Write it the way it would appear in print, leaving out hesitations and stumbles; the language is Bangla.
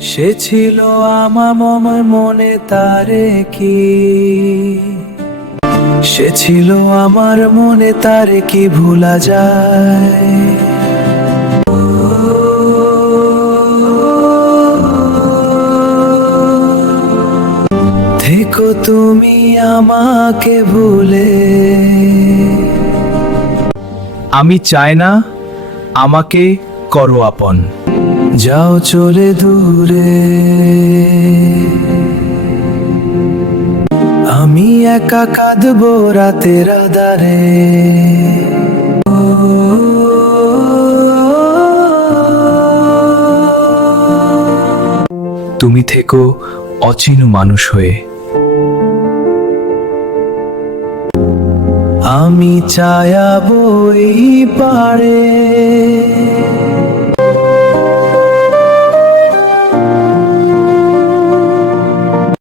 সে ছিল আমার মনে তারে কি, সে ছিল আমার মনে তারে কি ভুলা যায়। থেকো তুমি আমাকে ভুলে। আমি চাই না আমাকে করো আপন, যাও চলে দূরে। আমি একা কাঁদবো রাতের আধারে। তুমি থেকো অচিন মানুষ হয়ে। আমি ছায়া বই পারে।